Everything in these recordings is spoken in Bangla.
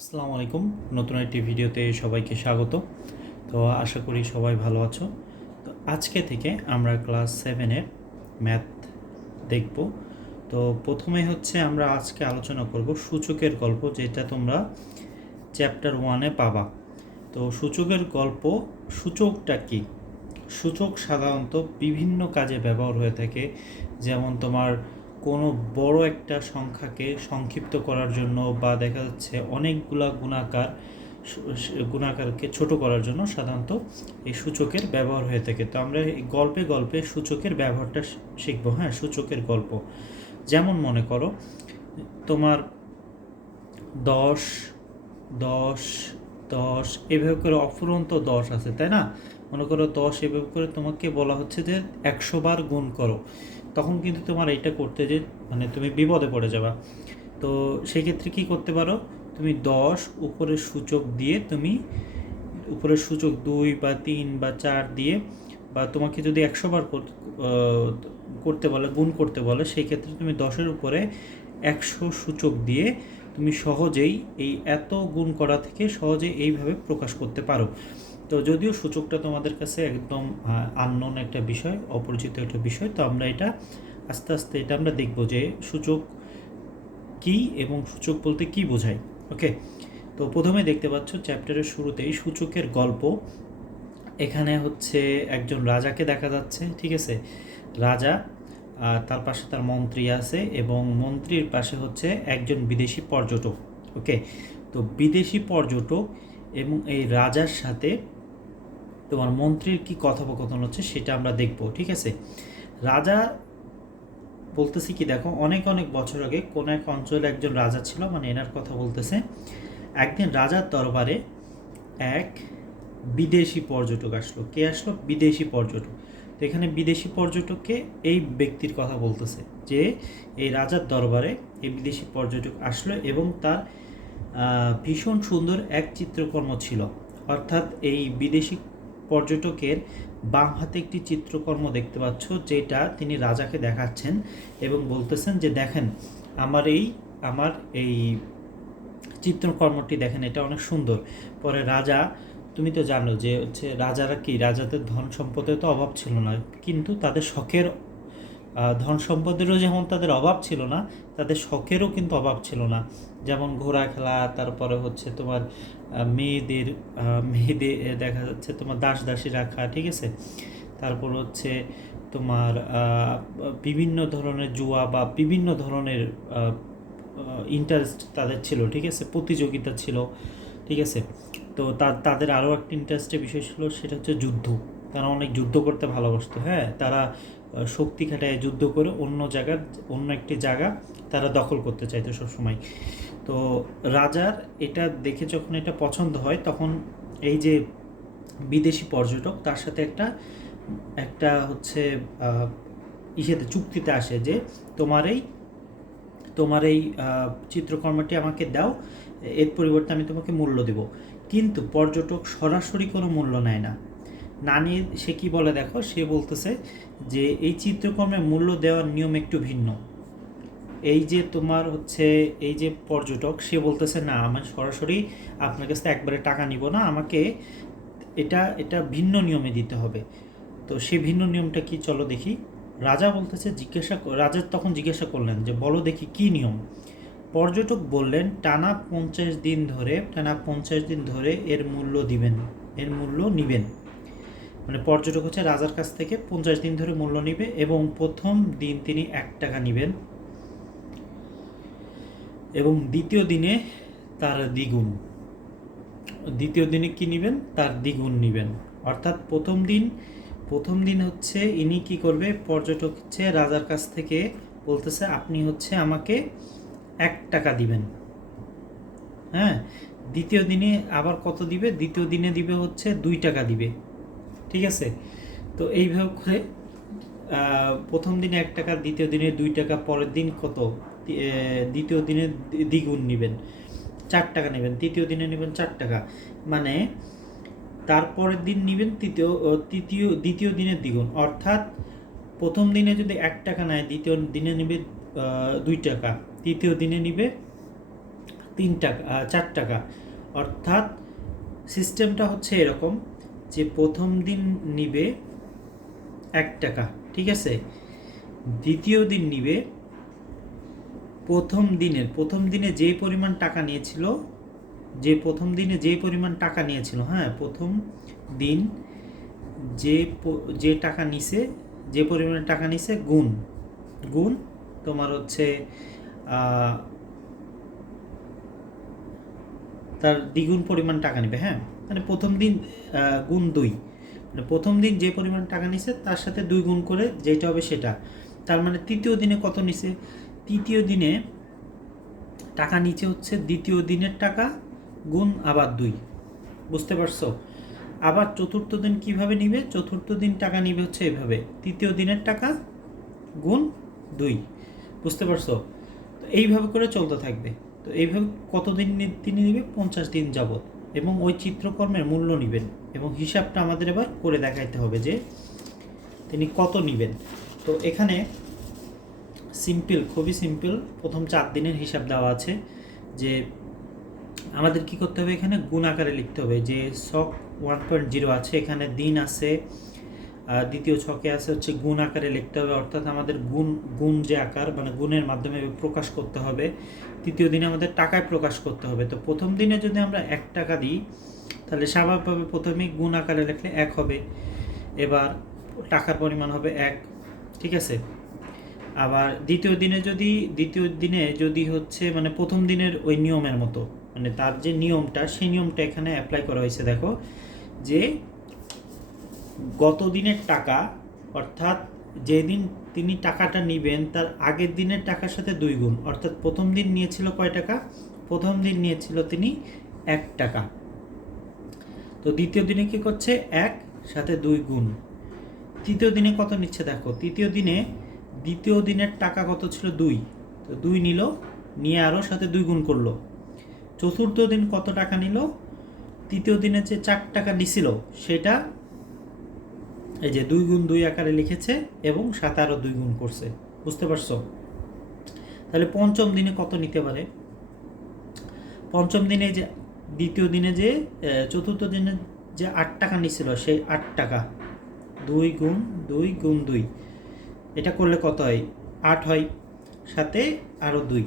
আসসালামু আলাইকুম। নতুন একটি ভিডিওতে সবাইকে স্বাগত। তো আশা করি সবাই ভালো আছো। তো আজকে থেকে আমরা ক্লাস সেভেনের ম্যাথ দেখব। তো প্রথমে হচ্ছে আমরা আজকে আলোচনা করব সূচকের গল্প যেটা তোমরা চ্যাপ্টার ওয়ানে পাবা। তো সূচকের গল্প সূচকটা কী? সূচক সাধারণত বিভিন্ন কাজে ব্যবহার হয়ে থাকে। যেমন তোমার কোনো বড় একটা সংখ্যাকে সংক্ষিপ্ত করার জন্য বা দেখা যাচ্ছে অনেকগুলা গুণাকার গুণাকারকে ছোট করার জন্য সাধারণত এই সূচকের ব্যবহার হয়ে থাকে। তো আমরা এই গল্পে গল্পে সূচকের ব্যবহারটা শিখব। হ্যাঁ সূচকের গল্প। যেমন মনে করো, তোমার দশ দশ দশ, এভাবে করে অফুরন্ত দশ আছে, তাই না? মনে করো দশ এভাবে করে তোমাকে বলা হচ্ছে যে একশো বার গুণ করো। তখন কিন্তু তোমার এইটা করতে যে মানে তুমি বিপদে পড়ে যাবা। তো সেক্ষেত্রে কি করতে পারো? তুমি দশ উপরের সূচক দিয়ে তুমি উপরের সূচক দুই বা তিন বা চার দিয়ে বা তোমাকে যদি একশো বার করতে বলে, গুণ করতে বলে সেই ক্ষেত্রে তুমি দশের উপরে একশো সূচক দিয়ে তুমি সহজেই এই এত গুণ করা থেকে সহজেই এইভাবে প্রকাশ করতে পারো। তো যদিও সূচকটা তোমাদের কাছে একদম আননোন একটা বিষয়, অপরিচিত একটা বিষয়, তো আমরা এটা আস্তে আস্তে এটা আমরা দেখব যে সূচক কি এবং সূচক বলতে কি বোঝায় ওকে তো প্রথমে দেখতে পাচ্ছ চ্যাপ্টারের শুরুতেই সূচকের গল্প। এখানে হচ্ছে একজন রাজাকে দেখা যাচ্ছে, ঠিক আছে? রাজা তার পাশে তার মন্ত্রী আছে এবং মন্ত্রীর পাশে হচ্ছে একজন বিদেশি পর্যটক ওকে তো বিদেশি পর্যটক এবং এই রাজার সাথে তোমার মন্ত্রীর কি কথোপকথন হচ্ছে সেটা আমরা দেখব, ঠিক আছে? রাজা বলতেছি কি, দেখো, অনেক অনেক বছর আগে কোন এক অঞ্চলে একজন রাজা ছিল মানে এনার কথা বলতেছে, একদিন রাজার দরবারে এক বিদেশি পর্যটক আসলো। কে আসলো? বিদেশি পর্যটক। তো এখানে বিদেশি পর্যটককে এই ব্যক্তির কথা বলতেছে যে, এই রাজার দরবারে এই বিদেশি পর্যটক আসলো এবং তার ভীষণ সুন্দর এক চিত্রকর্ম ছিল। অর্থাৎ এই বিদেশি পর্যটকের বাম হাতে একটি চিত্রকর্ম দেখতে পাচ্ছ, যেটা তিনি রাজাকে দেখাচ্ছেন এবং বলতেছেন যে, দেখেন, আমার এই আমার এই চিত্রকর্মটি দেখেন, এটা অনেক সুন্দর। পরে রাজা, তুমি তো জানো যে হচ্ছে রাজারা কি? রাজাদের ধন সম্পদের তো অভাব ছিল না। কিন্তু তাদের শখের ধন সম্পদেরও যেমন তাদের অভাব ছিল না, তাদের শখেরও কিন্তু অভাব ছিল না। যেমন ঘোড়া খেলা, তারপরে হচ্ছে তোমার মেয়েদের মেয়েদের দেখা যাচ্ছে তোমার দাস দাসী রাখা, ঠিক আছে? তারপর হচ্ছে তোমার বিভিন্ন ধরনের জুয়া বা বিভিন্ন ধরনের ইন্টারেস্ট তাদের ছিল, ঠিক আছে? প্রতিযোগিতা ছিল, ঠিক আছে? তো তাদের আরও একটা ইন্টারেস্টের বিষয় ছিল, সেটা হচ্ছে যুদ্ধ। তারা অনেক যুদ্ধ করতে ভালোবাসতো হ্যাঁ? তারা শক্তি খাটায় যুদ্ধ করে অন্য জায়গার অন্য একটি জায়গা তারা দখল করতে চাইতো সবসময়। তো রাজার এটা দেখে যখন এটা পছন্দ হয়, তখন এই যে বিদেশি পর্যটক, তার সাথে একটা একটা হচ্ছে ইসেতে, চুক্তিতে আসে যে তোমার এই তোমার এই চিত্রকর্মটি আমাকে দাও, এর পরিবর্তে আমি তোমাকে মূল্য দেব। কিন্তু পর্যটক সরাসরি কোনো মূল্য নেয় না। না নিয়ে সে কি বলে দেখো? সে বলতেছে যে, এই চিত্রকর্মের মূল্য দেওয়ার নিয়ম একটু ভিন্ন। এই যে তোমার হচ্ছে, এই যে পর্যটক, সে বলতেছে, না, আমি সরাসরি আপনার কাছ একবারে টাকা নিব না। আমাকে এটা এটা ভিন্ন নিয়মে দিতে হবে। তো সে ভিন্ন নিয়মটা কি? চলো দেখি। রাজা বলতেছে, জিজ্ঞাসা রাজা তখন জিজ্ঞাসা করলেন যে, বলো দেখি কি নিয়ম? পর্যটক বললেন, টানা পঞ্চাশ দিন ধরে, টানা পঞ্চাশ দিন ধরে এর মূল্য দিবেন, এর মূল্য নিবেন। মানে পর্যটক হচ্ছে রাজার কাছ থেকে পঞ্চাশ দিন ধরে মূল্য নিবে এবং প্রথম দিন তিনি এক টাকা নিবেন। এবং দ্বিতীয় দিনে তার দ্বিগুণ। দ্বিতীয় দিনে কি নেবেন? তার দ্বিগুণ নেবেন। অর্থাৎ প্রথম দিন প্রথম দিন হচ্ছে ইনি কি করবে? পর্যটক হচ্ছে রাজার কাছ থেকে বলতেছে, আপনি হচ্ছে আমাকে এক টাকা দিবেন। হ্যাঁ? দ্বিতীয় দিনে আবার কত দিবে? দ্বিতীয় দিনে দিবে হচ্ছে দুই টাকা দিবে। ঠিক আছে? তো এইভাবে করে প্রথম দিনে এক টাকা, দ্বিতীয় দিনে দুই টাকা, পরের দিন কত? দ্বিতীয় দিনে দ্বিগুণ নেবেন। চার টাকা নেবেন, তৃতীয় দিনে নেবেন চার টাকা। মানে তারপরের দিন নেবেন তৃতীয় তৃতীয়, দ্বিতীয় দিনের দ্বিগুণ। অর্থাৎ প্রথম দিনে যদি এক টাকা নেয়, দ্বিতীয় দিনে নেবে দুই টাকা। তৃতীয় দিনে নিবে তিন টাকা চার টাকা। অর্থাৎ সিস্টেমটা হচ্ছে এরকম। যে প্রথম দিন নিবে এক টাকা, ঠিক আছে? দ্বিতীয় দিন নিবে প্রথম দিনের, প্রথম দিনে যে পরিমাণ টাকা নিয়েছিল, যে প্রথম দিনে যে পরিমাণ টাকা নিয়েছিল হ্যাঁ প্রথম দিন যে যে টাকা নিছে, যে পরিমাণে টাকা নিছে, গুণ। গুণ তোমার হচ্ছে তার দ্বিগুণ পরিমাণ টাকা নেবে হ্যাঁ? মানে প্রথম দিন গুণ দুই। মানে প্রথম দিন যে পরিমাণ টাকা নিছে, তার সাথে দুই গুণ করে যেটা হবে সেটা। তার মানে তৃতীয় দিনে কত নিছে? তৃতীয় দিনে টাকা নিচে হচ্ছে দ্বিতীয় দিনের টাকা গুণ আবার দুই। বুঝতে পারছ? আবার চতুর্থ দিন কীভাবে নিবে? চতুর্থ দিন টাকা নিবে হচ্ছে এভাবে। তৃতীয় দিনের টাকা গুণ দুই। বুঝতে পারছ? তো এইভাবে করে চলতে থাকবে। তো এইভাবে কতদিন তিনি নেবে? পঞ্চাশ দিন যাবত এবং ওই চিত্রকর্মের মূল্য নেবেন এবং হিসাবটা আমাদের এবার করে দেখাইতে হবে যে তিনি কত নেবেন। তো এখানে সিম্পল খুবই সিম্পল প্রথম চার দিনের হিসাব দেওয়া আছে যে আমাদের কি করতে হবে এখানে? গুণ আকারে লিখতে হবে যে সক ওয়ান পয়েন্ট জিরো আছে, এখানে দিন আছে দ্বিতীয় ছকে আছে হচ্ছে গুণ আকারে লিখতে হবে, অর্থাৎ আমাদের গুণ গুণ যে আকার মানে গুণের মাধ্যমে প্রকাশ করতে হবে। তৃতীয় দিনে আমাদের টাকায় প্রকাশ করতে হবে। তো প্রথম দিনে যদি আমরা এক টাকা দিই, তাহলে স্বাভাবিকভাবে প্রথমেই গুণ আকারে লিখলে এক হবে। এবার টাকার পরিমাণ হবে এক, ঠিক আছে? আবার দ্বিতীয় দিনে যদি, দ্বিতীয় দিনে যদি হচ্ছে মানে প্রথম দিনের ওই নিয়মের মতো মানে তার যে নিয়মটা, সেই নিয়মটা এখানে অ্যাপ্লাই করা হয়েছে। দেখো যে গত দিনের টাকা, অর্থাৎ যেদিন তিনি টাকাটা নেবেন, তার আগের দিনের টাকার সাথে দুই গুণ। অর্থাৎ প্রথম দিন নিয়েছিল কয় টাকা? প্রথম দিন নিয়েছিল তিনি এক টাকা। তো দ্বিতীয় দিনে কি করছে? এক, সাথে দুই গুণ। তৃতীয় দিনে কত নিচ্ছে দেখো? তৃতীয় দিনে, দ্বিতীয় দিনের টাকা কত ছিল? দুই। তো দুই নিল, নিয়ে আরও সাথে দুই গুণ করল। চতুর্থ দিন কত টাকা নিল? তৃতীয় দিনে যে চার টাকা নিছিল, সেটা এই যে দুই গুণ দুই আকারে লিখেছে এবং সাথে আরও দুই গুণ করছে। বুঝতে পারছ? তাহলে পঞ্চম দিনে কত নিতে পারে? পঞ্চম দিনে যে, দ্বিতীয় দিনে যে চতুর্থ দিনে যে আট টাকা নিছিল, সেই আট টাকা। দুই গুণ দুই গুণ দুই। এটা করলে কত হয়? আট হয়। সাথে আরও দুই।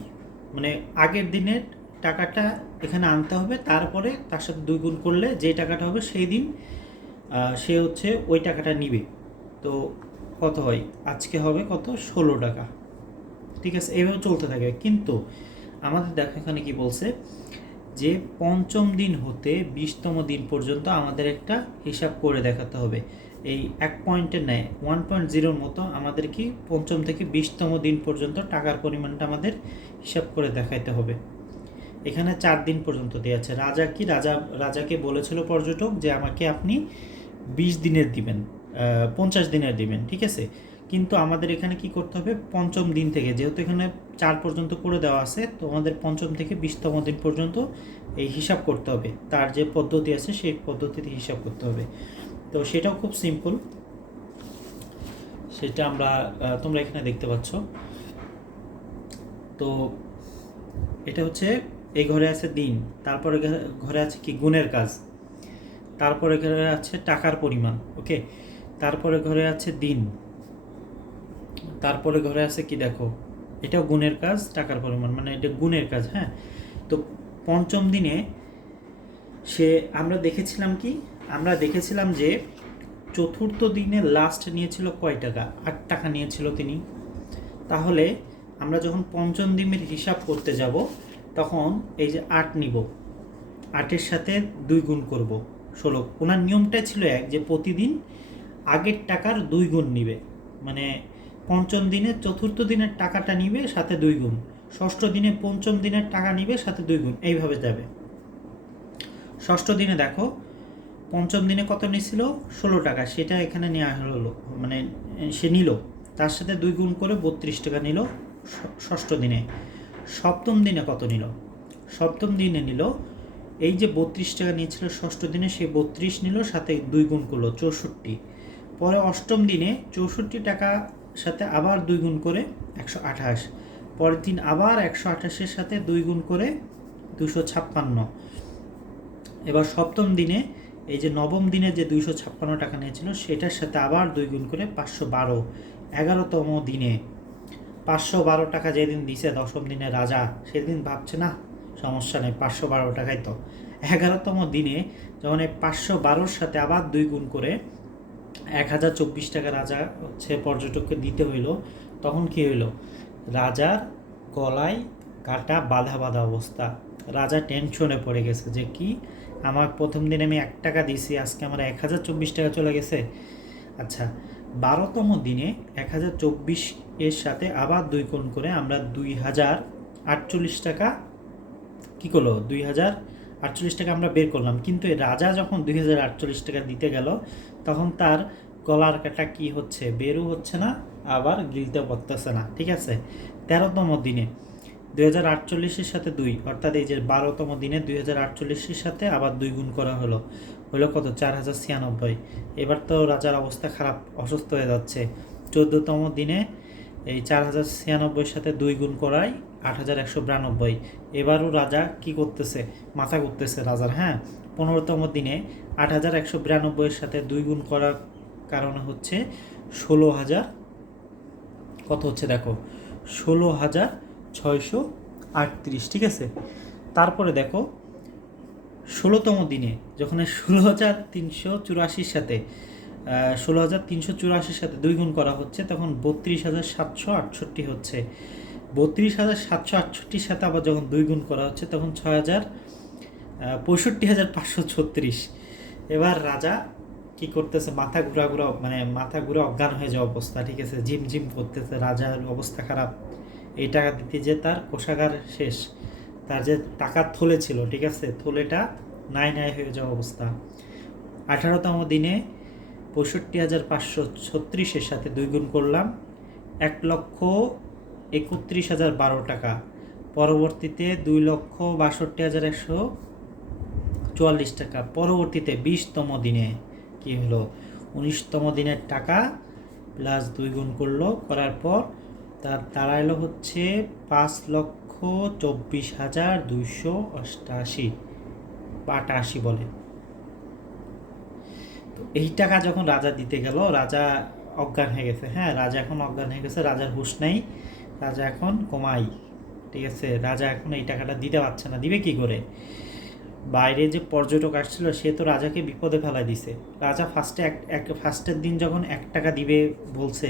মানে আগের দিনের টাকাটা এখানে আনতে হবে, তারপরে তার সাথে দুই গুণ করলে যে টাকাটা হবে, সেই দিন সে হচ্ছে ওই টাকাটা নিবে। তো কত হয়? আজকে হবে কত? ষোলো টাকা। ঠিক আছে? এইভাবে চলতে থাকে। কিন্তু আমাদের দেখো এখানে কি বলছে? যে পঞ্চম দিন হতে বিশতম দিন পর্যন্ত আমাদের একটা হিসাব করে দেখাতে হবে। এই এক পয়েন্টের নেয় ওয়ান পয়েন্ট জিরোর মতো আমাদের কি পঞ্চম থেকে বিশতম দিন পর্যন্ত টাকার পরিমাণটা আমাদের হিসাব করে দেখাইতে হবে। এখানে চার দিন পর্যন্ত দেওয়া আছে। রাজা কি? রাজা, রাজাকে বলেছিল পর্যটক যে আমাকে আপনি বিশ দিনের দিবেন পঞ্চাশ দিনের দিবেন, ঠিক আছে? কিন্তু আমাদের এখানে কি করতে হবে? পঞ্চম দিন থেকে, যেহেতু এখানে চার পর্যন্ত করে দেওয়া আছে, তো আমাদের পঞ্চম থেকে বিশতম দিন পর্যন্ত এই হিসাব করতে হবে। তার যে পদ্ধতি আছে, সেই পদ্ধতিতে হিসাব করতে হবে। তো সেটাও খুব সিম্পল সেটা আমরা তোমরা এখানে দেখতে পাচ্ছ। তো এটা হচ্ছে, এই ঘরে আছে দিন, তারপরে ঘরে- ঘরে আছে কি? গুণের কাজ। তারপরে ঘরে আছে টাকার পরিমাণ, ওকে? তারপরে ঘরে আছে দিন। তারপরে ঘরে আছে কি দেখো? এটাও গুণের কাজ, টাকার পরিমাণ মানে এটা গুণের কাজ হ্যাঁ? তো পঞ্চম দিনে সে, আমরা দেখেছিলাম কি? আমরা দেখেছিলাম যে চতুর্থ দিনে লাস্ট নিয়েছিল কয় টাকা? আট টাকা নিয়েছিল তিনি। তাহলে আমরা যখন পঞ্চম দিনের হিসাব করতে যাব, তখন এই যে আট নিব। আটের সাথে দুই গুণ করব। ষোলো। ওনার নিয়মটা ছিল এক, যে প্রতিদিন আগের টাকার দুই গুণ নিবে। মানে পঞ্চম দিনে চতুর্থ দিনের টাকাটা নিবে, সাথে দুই গুণ। ষষ্ঠ দিনে পঞ্চম দিনের টাকা নিবে, সাথে দুই গুণ। এইভাবে যাবে। ষষ্ঠ দিনে দেখো, পঞ্চম দিনে কত নিছিল? ষোলো টাকা। সেটা এখানে নেওয়া হলো মানে সে নিল। তার সাথে দুই গুণ করে বত্রিশ টাকা নিল ষষ্ঠ দিনে। সপ্তম দিনে কত নিল? সপ্তম দিনে নিল এই যে বত্রিশ টাকা নিয়েছিল ষষ্ঠ দিনে, সে বত্রিশ নিল, সাথে দুই গুণ করল চৌষট্টি। পরে অষ্টম দিনে চৌষট্টি টাকা সাথে আবার দুই গুণ করে একশো আঠাশ। পরের দিন আবার একশো আঠাশের সাথে দুই গুণ করে দুশো ছাপ্পান্ন। এবার সপ্তম দিনে এই যে নবম দিনে যে দুইশো ছাপ্পান্ন টাকা নিয়েছিল, সেটার সাথে আবার দুই গুণ করে পাঁচশো বারো। এগারোতম দিনে পাঁচশো বারো টাকা যেদিন দিছে দশম দিনে রাজা, সেদিন ভাবছে, না সমস্যা নেই, পাঁচশো বারো টাকাই তো। এগারোতম দিনে যখন এই পাঁচশো বারোর সাথে আবার দুই গুণ করে এক হাজার চব্বিশ টাকা রাজা হচ্ছে পর্যটককে দিতে হইল, তখন কি হইল? রাজার গলায় কাটা বাধা বাধা অবস্থা। রাজা টেনশনে পড়ে গেছে যে কি? আমার প্রথম দিনে আমি এক টাকা দিছি আজকে আমার এক হাজার চব্বিশ টাকা চলে গেছে। আচ্ছা বারোতম দিনে এক হাজার চব্বিশ এর সাথে আবার দুই কোণ করে আমরা দুই হাজার আটচল্লিশ টাকা কী করল? দুই হাজার আটচল্লিশ টাকা আমরা বের করলাম। কিন্তু রাজা যখন দুই হাজার আটচল্লিশ টাকা দিতে গেল, তখন তার গলার কাটা কি হচ্ছে? বেরও হচ্ছে না, আবার গিলতে পারতেছে না। ঠিক আছে? তেরোতম দিনে। দুই হাজার আটচল্লিশের সাথে দুই, অর্থাৎ এই যে বারোতম দিনে দুই হাজার আটচল্লিশের সাথে আবার দুই গুণ করা হলো। হলো কত? চার হাজার ছিয়ানব্বই। এবার তো রাজার অবস্থা খারাপ, অসুস্থ হয়ে যাচ্ছে। চোদ্দতম দিনে এই চার হাজার ছিয়ানব্বইয়ের সাথে দুই গুণ করায় আট হাজার একশো বিরানব্বই। এবারও রাজা কি করতেছে? মাথা করতেছে রাজার হ্যাঁ? পনেরোতম দিনে আট হাজার একশো বিরানব্বইয়ের সাথে দুই গুণ করার কারণে হচ্ছে ষোলো হাজার, কত হচ্ছে দেখো? ষোলো হাজার ছয়শো আটত্রিশ, ঠিক আছে? তারপরে দেখো, ষোলোতম দিনে যখন ষোলো হাজার তিনশো চুরাশির সাথে ষোলো হাজার তিনশো চুরাশির সাথে দুই গুণ করা হচ্ছে, তখন বত্রিশ হাজার সাতশো আটষট্টি হচ্ছে। বত্রিশ হাজার সাতশো আটষট্টির সাথে আবার যখন দুই গুণ করা হচ্ছে, তখন ছয় হাজার পঁয়ষট্টি হাজার পাঁচশো ছত্রিশ। এবার রাজা কি করতেছে? মাথা ঘুরা ঘুরা মানে মাথা ঘুরে অজ্ঞান হয়ে যাওয়া অবস্থা, ঠিক আছে? জিম ঝিম করতেছে, রাজার অবস্থা খারাপ। এই টাকা দিতে যে তার কোষাগার শেষ। তার যে টাকার থলে ছিল, ঠিক আছে? থলেটা নাই নাই হয়ে যাওয়া অবস্থা। আঠারোতম দিনে পঁয়ষট্টি হাজার পাঁচশো ছত্রিশের সাথে দুই গুণ করলাম। এক লক্ষ একত্রিশ হাজার বারো টাকা। পরবর্তীতে দুই লক্ষ বাষট্টি হাজার একশো চুয়াল্লিশ টাকা। পরবর্তীতে বিশতম দিনে কি হলো? উনিশতম দিনের টাকা প্লাস দুই গুণ করল, করার পর তার দাঁড়াইলো হচ্ছে পাঁচ লক্ষ চব্বিশ হাজার দুইশো অষ্টাশি বা আটাশি বলে। তো এই টাকা যখন রাজা দিতে গেল, রাজা অজ্ঞান হয়ে গেছে। হ্যাঁ রাজা এখন অজ্ঞান হয়ে গেছে, রাজার হুশ নেই। রাজা এখন কমাই, ঠিক আছে? রাজা এখন এই টাকাটা দিতে পারছে না, দিবে কি করে? বাইরে যে পর্যটক আসছিল, সে তো রাজাকে বিপদে ফেলাই দিছে। রাজা ফার্স্টে এক ফার্স্টের দিন যখন এক টাকা দিবে বলছে,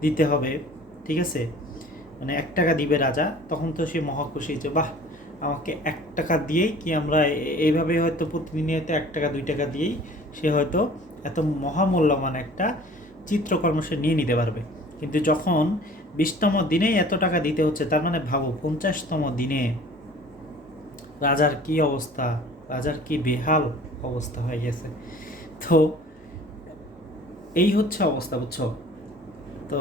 দিতে হবে, ঠিক আছে? মানে এক টাকা দিবে রাজা, তখন তো সে মহা খুশি যে, বাহ, আমাকে এক টাকা দিয়েই কি আমরা এইভাবে হয়তো প্রতিদিনই হয়তো এক টাকা, দুই টাকা দিয়েই সে হয়তো এত মহামূল্যবান একটা চিত্রকর্ম সে নিয়ে নিতে পারবে। কিন্তু যখন বিশতম দিনেই এত টাকা দিতে হচ্ছে, তার মানে ভাবো, পঞ্চাশতম দিনে রাজার কি অবস্থা, রাজার কি বেহাল অবস্থা হয়ে গেছে। তো এই হচ্ছে অবস্থা, বুঝছ? তো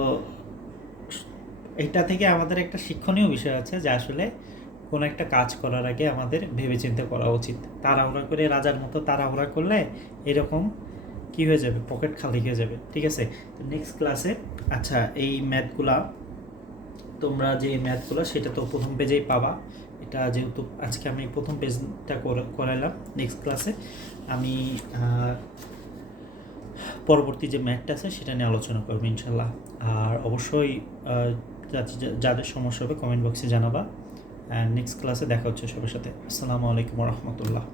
এটা থেকে আমাদের একটা শিক্ষণীয় বিষয় আছে যে আসলে কোনো একটা কাজ করার আগে আমাদের ভেবেচিন্তে করা উচিত। তাড়াহুড়া করে রাজার মতো তাড়াহুড়া করলে এরকম কি হয়ে যাবে? পকেট খালি হয়ে যাবে, ঠিক আছে? তো নেক্সট ক্লাসে আচ্ছা এই ম্যাথগুলা তোমরা যে ম্যাথগুলো, সেটা তো প্রথম পেজেই পাবা। এটা যেহেতু আজকে আমি প্রথম পেজটা করাইলাম নেক্সট ক্লাসে আমি পরবর্তী যে ম্যাথটা আছে, সেটা নিয়ে আলোচনা করব ইনশাল্লাহ আর অবশ্যই যাদের সমস্যা হবে কমেন্ট বক্সে জানাবা। নেক্সট ক্লাসে দেখা হচ্ছে সবার সাথে। আসসালামু আলাইকুম রহমতুল্লাহ।